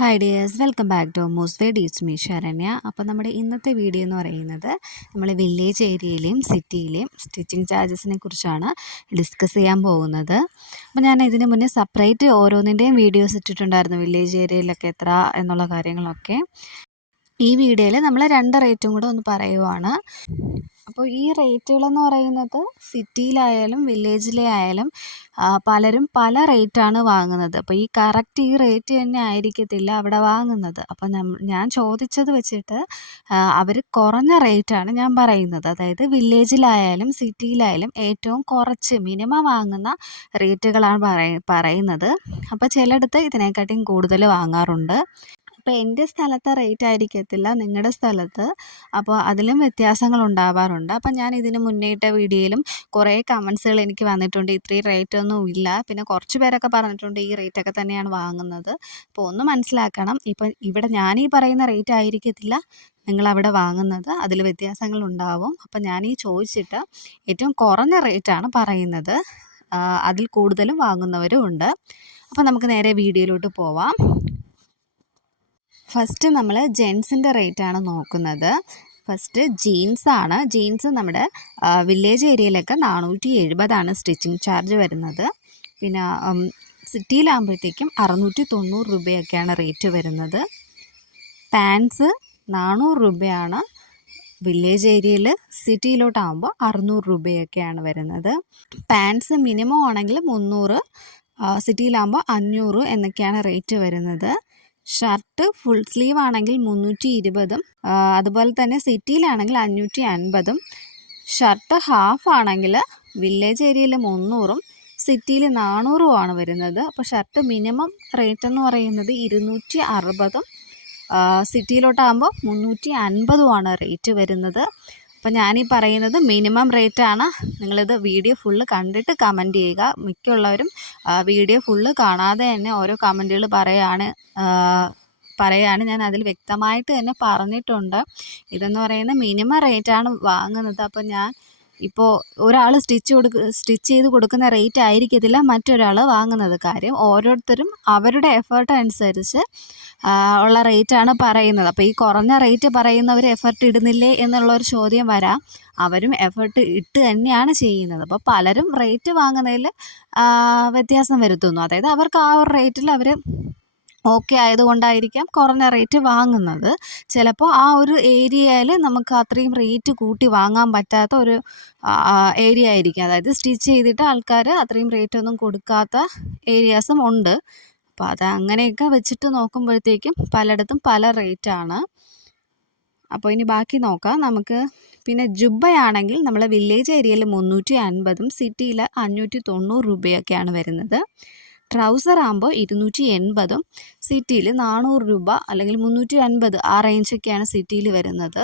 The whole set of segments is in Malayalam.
Hi dears welcome back to MOS way deeds me Saranya അപ്പോൾ നമ്മുടെ ഇന്നത്തെ വീഡിയോ എന്ന് പറയുന്നത് നമ്മൾ വില്ലേജ് ഏരിയയിലെയും സിറ്റിയിലെയും സ്റ്റിച്ചിങ് ചാർജസിനെ കുറിച്ചാണ് ഡിസ്കസ് ചെയ്യാൻ പോകുന്നത്. അപ്പോൾ ഞാൻ ഇതിന് മുന്നേ സെപ്പറേറ്റ് ഓരോന്നിന്റെയും വീഡിയോസ് ഇട്ടിട്ടുണ്ടായിരുന്നു വില്ലേജ് ഏരിയയിലൊക്കെ എത്ര എന്നുള്ള കാര്യങ്ങളൊക്കെ. ഈ വീഡിയോയിൽ നമ്മൾ രണ്ട് റേറ്റും കൂടെ ഒന്ന് പറയുവാണ്. അപ്പോൾ ഈ റേറ്റുകളെന്ന് പറയുന്നത് സിറ്റിയിലായാലും വില്ലേജിലെ ആയാലും പലരും പല റേറ്റാണ് വാങ്ങുന്നത്. അപ്പോൾ ഈ കറക്റ്റ് ഈ റേറ്റ് തന്നെ ആയിരിക്കത്തില്ല അവിടെ വാങ്ങുന്നത്. അപ്പോൾ ഞാൻ ചോദിച്ചത് വെച്ചിട്ട് അവർ കുറഞ്ഞ റേറ്റാണ് ഞാൻ പറയുന്നത്. അതായത് വില്ലേജിലായാലും സിറ്റിയിലായാലും ഏറ്റവും കുറച്ച് മിനിമം വാങ്ങുന്ന റേറ്റുകളാണ് പറയുന്നത്. അപ്പോൾ ചിലയിടത്ത് ഇതിനെക്കാട്ടിയും കൂടുതൽ വാങ്ങാറുണ്ട്. അപ്പോൾ എന്റെ സ്ഥലത്തെ റേറ്റ് ആയിരിക്കത്തില്ല നിങ്ങളുടെ സ്ഥലത്ത്. അപ്പോൾ അതിലും വ്യത്യാസങ്ങൾ ഉണ്ടാവാറുണ്ട്. അപ്പോൾ ഞാൻ ഇതിന് മുന്നേയിട്ട വീഡിയോയിലും കുറേ കമൻസുകൾ എനിക്ക് വന്നിട്ടുണ്ട്. ഇത്രയും റേറ്റ് ഒന്നും ഇല്ല. പിന്നെ കുറച്ച് പേരൊക്കെ പറഞ്ഞിട്ടുണ്ട് ഈ റേറ്റൊക്കെ തന്നെയാണ് വാങ്ങുന്നത്. അപ്പോൾ ഒന്ന് മനസ്സിലാക്കണം. ഇപ്പം ഇവിടെ ഞാൻ ഈ പറയുന്ന റേറ്റ് ആയിരിക്കത്തില്ല നിങ്ങളവിടെ വാങ്ങുന്നത്. അതിൽ വ്യത്യാസങ്ങൾ ഉണ്ടാവും. അപ്പം ഞാൻ ഈ ചോദിച്ചിട്ട് ഏറ്റവും കുറഞ്ഞ റേറ്റാണ് പറയുന്നത്. അതിൽ കൂടുതലും വാങ്ങുന്നവരും ഉണ്ട്. അപ്പോൾ നമുക്ക് നേരെ വീഡിയോയിലോട്ട് പോവാം. ഫസ്റ്റ് നമ്മൾ ജെൻസിന്റെ ആണ് നോക്കുന്നത്. ഫസ്റ്റ് ജീൻസ് ആണ്. ജീൻസ് നമ്മുടെ വില്ലേജ് ഏരിയയിലൊക്കെ നാനൂറ്റി എഴുപതാണ് സ്റ്റിച്ചിങ് ചാർജ് വരുന്നത്. പിന്നെ സിറ്റിയിലാകുമ്പോഴത്തേക്കും അറുന്നൂറ്റി തൊണ്ണൂറ് രൂപയൊക്കെയാണ് റേറ്റ് വരുന്നത്. പാൻസ് നാനൂറ് രൂപയാണ്. വില്ലേജ് ഏരിയയിൽ സിറ്റിയിലോട്ടാകുമ്പോൾ അറുന്നൂറ് രൂപയൊക്കെയാണ് വരുന്നത്. പാൻസ് മിനിമം ആണെങ്കിൽ മുന്നൂറ് സിറ്റിയിലാകുമ്പോൾ അഞ്ഞൂറ് എന്നൊക്കെയാണ് റേറ്റ് വരുന്നത്. ഷർട്ട് ഫുൾ സ്ലീവ് ആണെങ്കിൽ മുന്നൂറ്റി ഇരുപതും അതുപോലെ തന്നെ സിറ്റിയിലാണെങ്കിൽ അഞ്ഞൂറ്റി അൻപതും ഷർട്ട് ഹാഫ് ആണെങ്കിൽ വില്ലേജ് ഏരിയയിൽ മുന്നൂറും സിറ്റിയിൽ നാനൂറുമാണ് വരുന്നത്. അപ്പോൾ ഷർട്ട് മിനിമം റേറ്റ് എന്ന് പറയുന്നത് ഇരുന്നൂറ്റി അറുപതും സിറ്റിയിലോട്ടാകുമ്പോൾ മുന്നൂറ്റി അൻപതുമാണ് റേറ്റ് വരുന്നത്. അപ്പോൾ ഞാനീ പറയുന്നത് മിനിമം റേറ്റാണ് നിങ്ങളിത് വീഡിയോ ഫുള്ള് കണ്ടിട്ട് കമന്റ് ചെയ്യുക. മിക്കുള്ളവരും വീഡിയോ ഫുള്ള് കാണാതെ തന്നെ ഓരോ കമന്റുകൾ പറയുകയാണ് പറയുകയാണ് ഞാൻ അതിൽ വ്യക്തമായിട്ട് തന്നെ പറഞ്ഞിട്ടുണ്ട്. ഇതെന്ന് പറയുന്നത് മിനിമം റേറ്റാണ് വാങ്ങുന്നത്. അപ്പോൾ ഞാൻ ഇപ്പോൾ ഒരാൾ സ്റ്റിച്ച് കൊടുക്ക സ്റ്റിച്ച് ചെയ്ത് കൊടുക്കുന്ന റേറ്റ് ആയിരിക്കത്തില്ല മറ്റൊരാൾ വാങ്ങുന്നത് കാര്യം. ഓരോരുത്തരും അവരുടെ എഫേർട്ട് അനുസരിച്ച് ഉള്ള റേറ്റാണ് പറയുന്നത്. അപ്പോൾ ഈ കുറഞ്ഞ റേറ്റ് പറയുന്നവർ എഫേർട്ട് ഇടുന്നില്ലേ എന്നുള്ളൊരു ചോദ്യം വരാം. അവരും എഫേർട്ട് ഇട്ട് തന്നെയാണ് ചെയ്യുന്നത്. അപ്പോൾ പലരും റേറ്റ് വാങ്ങുന്നതിൽ വ്യത്യാസം വരുത്തുന്നു. അതായത് അവർക്ക് ആ ഒരു റേറ്റിൽ അവർ ഓക്കെ ആയതുകൊണ്ടായിരിക്കാം കുറഞ്ഞ റേറ്റ് വാങ്ങുന്നത്. ചിലപ്പോൾ ആ ഒരു ഏരിയയിൽ നമുക്ക് അത്രയും റേറ്റ് കൂട്ടി വാങ്ങാൻ പറ്റാത്ത ഒരു ഏരിയ ആയിരിക്കും. അതായത് സ്റ്റിച്ച് ചെയ്തിട്ട് ആൾക്കാർ അത്രയും റേറ്റ് ഒന്നും കൊടുക്കാത്ത ഏരിയാസും ഉണ്ട്. അപ്പോൾ അത് അങ്ങനെയൊക്കെ വെച്ചിട്ട് നോക്കുമ്പോഴത്തേക്കും പലയിടത്തും പല റേറ്റാണ്. അപ്പോൾ ഇനി ബാക്കി നോക്കാം. നമുക്ക് പിന്നെ ജുബ്ബയാണെങ്കിൽ നമ്മളെ വില്ലേജ് ഏരിയയിൽ മുന്നൂറ്റി അൻപതും സിറ്റിയിൽ അഞ്ഞൂറ്റി തൊണ്ണൂറ് രൂപയൊക്കെയാണ് വരുന്നത്. ട്രൗസർ ആകുമ്പോൾ ഇരുന്നൂറ്റി എൺപതും സിറ്റിയിൽ നാനൂറ് രൂപ അല്ലെങ്കിൽ മുന്നൂറ്റി അൻപത് ആ റേഞ്ചൊക്കെയാണ് സിറ്റിയിൽ വരുന്നത്.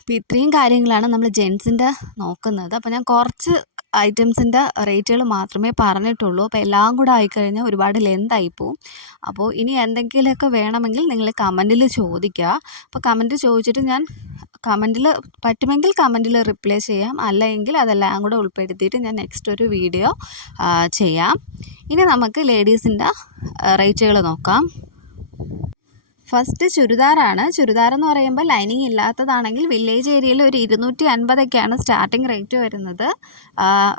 അപ്പോൾ ഇത്രയും കാര്യങ്ങളാണ് നമ്മൾ ജെൻസിന്റെ നോക്കുന്നത്. അപ്പോൾ ഞാൻ കുറച്ച് ഐറ്റംസിന്റെ റേറ്റുകൾ മാത്രമേ പറഞ്ഞിട്ടുള്ളൂ. അപ്പോൾ എല്ലാം കൂടെ ആയിക്കഴിഞ്ഞാൽ ഒരുപാട് ലെന്ത് ആയിപ്പോവും അപ്പോൾ ഇനി എന്തെങ്കിലുമൊക്കെ വേണമെങ്കിൽ നിങ്ങൾ കമന്റിൽ ചോദിക്കുക. അപ്പോൾ കമന്റ് ചോദിച്ചിട്ട് ഞാൻ കമന്റിൽ പറ്റുമെങ്കിൽ കമന്റിൽ റിപ്ലൈ ചെയ്യാം. അല്ലെങ്കിൽ അതെല്ലാം കൂടെ ഉൾപ്പെടുത്തിയിട്ട് ഞാൻ നെക്സ്റ്റ് ഒരു വീഡിയോ ചെയ്യാം. ഇനി നമുക്ക് ലേഡീസിന്റെ റേറ്റുകൾ നോക്കാം. ഫസ്റ്റ് ചുരിദാറാണ്. ചുരിദാർ എന്ന് പറയുമ്പോൾ ലൈനിങ് ഇല്ലാത്തതാണെങ്കിൽ വില്ലേജ് ഏരിയയിൽ ഒരു ഇരുന്നൂറ്റി അൻപതൊക്കെയാണ് സ്റ്റാർട്ടിങ് റേറ്റ് വരുന്നത്.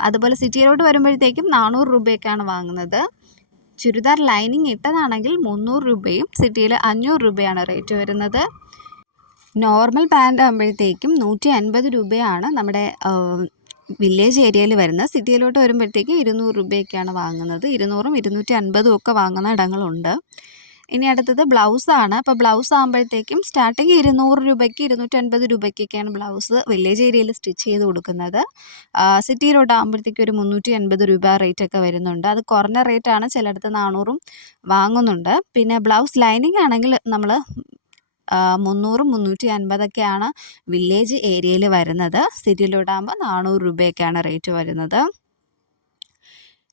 അതുപോലെ സിറ്റിയിലോട്ട് വരുമ്പോഴത്തേക്കും നാനൂറ് രൂപയൊക്കെയാണ് വാങ്ങുന്നത്. ചുരിദാർ ലൈനിങ് ഇട്ടതാണെങ്കിൽ മുന്നൂറ് രൂപയും സിറ്റിയിൽ അഞ്ഞൂറ് രൂപയാണ് റേറ്റ് വരുന്നത്. നോർമൽ പാന്റ് ആകുമ്പോഴത്തേക്കും നൂറ്റി അൻപത് രൂപയാണ് നമ്മുടെ വില്ലേജ് ഏരിയയിൽ വരുന്ന സിറ്റിയിലോട്ട് വരുമ്പോഴത്തേക്കും ഇരുന്നൂറ് രൂപയൊക്കെയാണ് വാങ്ങുന്നത്. ഇരുന്നൂറും ഇരുന്നൂറ്റി അൻപതും ഒക്കെ വാങ്ങുന്ന ഇടങ്ങളുണ്ട്. ഇനി അടുത്തത് ബ്ലൗസാണ് അപ്പോൾ ബ്ലൗസ് ആകുമ്പോഴത്തേക്കും സ്റ്റാർട്ടിങ് ഇരുന്നൂറ് രൂപയ്ക്ക് ഇരുന്നൂറ്റൻപത് രൂപയ്ക്കൊക്കെയാണ് ബ്ലൗസ് വില്ലേജ് ഏരിയയിൽ സ്റ്റിച്ച് ചെയ്ത് കൊടുക്കുന്നത്. സിറ്റിയിലോട്ട് ആകുമ്പോഴത്തേക്കും ഒരു മുന്നൂറ്റി അൻപത് രൂപ റേറ്റൊക്കെ വരുന്നുണ്ട്. അത് കുറഞ്ഞ റേറ്റാണ് ചിലയിടത്ത് നാനൂറും വാങ്ങുന്നുണ്ട്. പിന്നെ ബ്ലൗസ് ലൈനിങ് ആണെങ്കിൽ നമ്മൾ മുന്നൂറും മുന്നൂറ്റി അൻപതൊക്കെയാണ് വില്ലേജ് ഏരിയയിൽ വരുന്നത്. സിറ്റിയിലോട്ടാകുമ്പോൾ നാനൂറ് രൂപയൊക്കെയാണ് റേറ്റ് വരുന്നത്.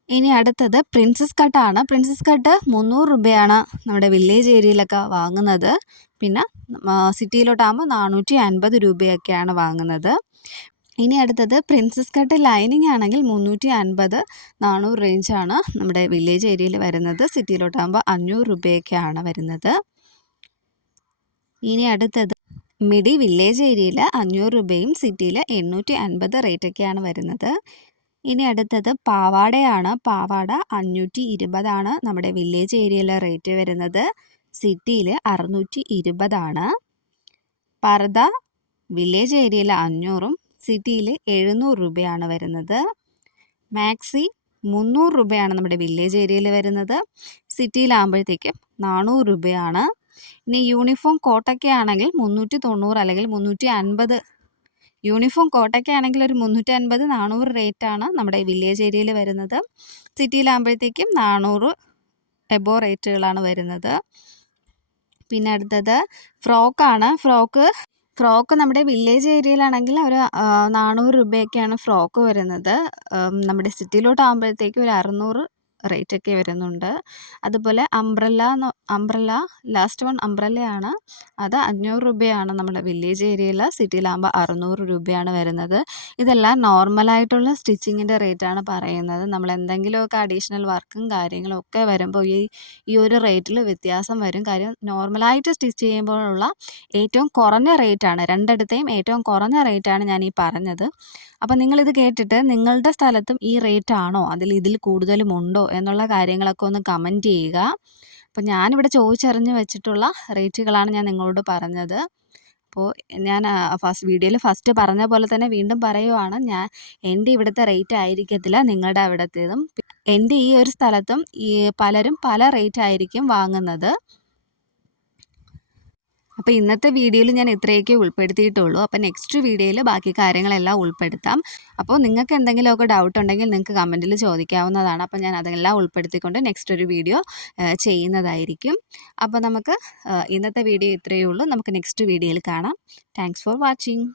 ഇനി അടുത്തത് പ്രിൻസസ് കട്ടാണ് പ്രിൻസസ് കട്ട് മുന്നൂറ് രൂപയാണ് നമ്മുടെ വില്ലേജ് ഏരിയയിലൊക്കെ വാങ്ങുന്നത്. പിന്നെ സിറ്റിയിലോട്ടാകുമ്പോൾ നാനൂറ്റി അൻപത് രൂപയൊക്കെയാണ് വാങ്ങുന്നത്. ഇനി അടുത്തത് പ്രിൻസസ് കട്ട് ലൈനിങ് ആണെങ്കിൽ മുന്നൂറ്റി അൻപത് നാനൂറ് റേഞ്ചാണ് നമ്മുടെ വില്ലേജ് ഏരിയയിൽ വരുന്നത്. സിറ്റിയിലോട്ടാകുമ്പോൾ അഞ്ഞൂറ് രൂപയൊക്കെയാണ് വരുന്നത്. ഇനി അടുത്തത്. മിഡി വില്ലേജ് ഏരിയയിൽ അഞ്ഞൂറ് രൂപയും സിറ്റിയിൽ എണ്ണൂറ്റി അൻപത് റേറ്റൊക്കെയാണ് വരുന്നത്. ഇനി അടുത്തത് പാവാടയാണ്. പാവാട അഞ്ഞൂറ്റി ഇരുപതാണ് നമ്മുടെ വില്ലേജ് ഏരിയയിലെ റേറ്റ് വരുന്നത്. സിറ്റിയിൽ അറുന്നൂറ്റി ഇരുപതാണ് പർദ വില്ലേജ് ഏരിയയിൽ അഞ്ഞൂറും സിറ്റിയിൽ എഴുന്നൂറ് രൂപയാണ് വരുന്നത്. മാക്സി മുന്നൂറ് രൂപയാണ് നമ്മുടെ വില്ലേജ് ഏരിയയിൽ വരുന്നത്. സിറ്റിയിലാകുമ്പോഴത്തേക്കും നാനൂറ് രൂപയാണ്. ഇനി യൂണിഫോം കോട്ടൊക്കെ ആണെങ്കിൽ മുന്നൂറ്റി തൊണ്ണൂറ് അല്ലെങ്കിൽ മുന്നൂറ്റി അൻപത് യൂണിഫോം കോട്ടൊക്കെ ആണെങ്കിൽ ഒരു മുന്നൂറ്റി അൻപത് നാനൂറ് റേറ്റാണ് നമ്മുടെ വില്ലേജ് ഏരിയയിൽ വരുന്നത്. സിറ്റിയിലാകുമ്പോഴത്തേക്കും നാനൂറ് എബോ റേറ്റുകളാണ് വരുന്നത്. പിന്നെ അടുത്തത് ഫ്രോക്കാണ് ഫ്രോക്ക് ഫ്രോക്ക് നമ്മുടെ വില്ലേജ് ഏരിയയിലാണെങ്കിൽ ഒരു നാനൂറ് രൂപയൊക്കെയാണ് ഫ്രോക്ക് വരുന്നത്. നമ്മുടെ സിറ്റിയിലോട്ടാകുമ്പോഴത്തേക്കും ഒരു അറുന്നൂറ് റേറ്റൊക്കെ വരുന്നുണ്ട്. അതുപോലെ അംബ്രല്ല അംബ്രല്ല ലാസ്റ്റ് വൺ അംബ്രല്ലയാണ്. അത് അഞ്ഞൂറ് രൂപയാണ് നമ്മുടെ വില്ലേജ് ഏരിയയിൽ സിറ്റിയിലാകുമ്പോൾ അറുന്നൂറ് രൂപയാണ് വരുന്നത്. ഇതെല്ലാം നോർമലായിട്ടുള്ള സ്റ്റിച്ചിങ്ങിന്റെ റേറ്റാണ് പറയുന്നത്. നമ്മൾ എന്തെങ്കിലുമൊക്കെ അഡീഷണൽ വർക്കും കാര്യങ്ങളും ഒക്കെ വരുമ്പോൾ ഈ ഈ ഒരു റേറ്റിൽ വ്യത്യാസം വരും. കാര്യം നോർമലായിട്ട് സ്റ്റിച്ച് ചെയ്യുമ്പോഴുള്ള ഏറ്റവും കുറഞ്ഞ റേറ്റാണ്. രണ്ടിടത്തെയും ഏറ്റവും കുറഞ്ഞ റേറ്റാണ് ഞാൻ ഈ പറഞ്ഞത്. അപ്പോൾ നിങ്ങളിത് കേട്ടിട്ട് നിങ്ങളുടെ സ്ഥലത്തും ഈ റേറ്റ് ആണോ അതിൽ ഇതിൽ കൂടുതലും ഉണ്ടോ എന്നുള്ള കാര്യങ്ങളൊക്കെ ഒന്ന് കമന്റ് ചെയ്യുക. അപ്പോൾ ഞാനിവിടെ ചോദിച്ചറിഞ്ഞ് വെച്ചിട്ടുള്ള റേറ്റുകളാണ് ഞാൻ നിങ്ങളോട് പറഞ്ഞത്. അപ്പോൾ ഞാൻ ഫസ്റ്റ് വീഡിയോയിൽ ഫസ്റ്റ് പറഞ്ഞ പോലെ തന്നെ വീണ്ടും പറയുവാണ്. ഞാൻ എന്റെ ഇവിടുത്തെ റേറ്റ് ആയിരിക്കത്തില്ല നിങ്ങളുടെ അവിടത്തേതും. എന്റെ ഈ ഒരു സ്ഥലത്തും ഈ പലരും പല റേറ്റ് ആയിരിക്കും വാങ്ങുന്നത്. അപ്പോൾ ഇന്നത്തെ വീഡിയോയിൽ ഞാൻ ഇത്രയൊക്കെ ഉൾപ്പെടുത്തിയിട്ടുള്ളൂ. അപ്പോൾ നെക്സ്റ്റ് വീഡിയോയിൽ ബാക്കി കാര്യങ്ങളെല്ലാം ഉൾപ്പെടുത്താം. അപ്പോൾ നിങ്ങൾക്ക് എന്തെങ്കിലുമൊക്കെ ഡൗട്ട് ഉണ്ടെങ്കിൽ നിങ്ങൾക്ക് കമന്റിൽ ചോദിക്കാവുന്നതാണ്. അപ്പോൾ ഞാൻ അതെല്ലാം ഉൾപ്പെടുത്തിക്കൊണ്ട് നെക്സ്റ്റ് ഒരു വീഡിയോ ചെയ്യുന്നതായിരിക്കും. അപ്പോൾ നമുക്ക് ഇന്നത്തെ വീഡിയോ ഇത്രയേ ഉള്ളൂ. നമുക്ക് നെക്സ്റ്റ് വീഡിയോയിൽ കാണാം. Thanks for watching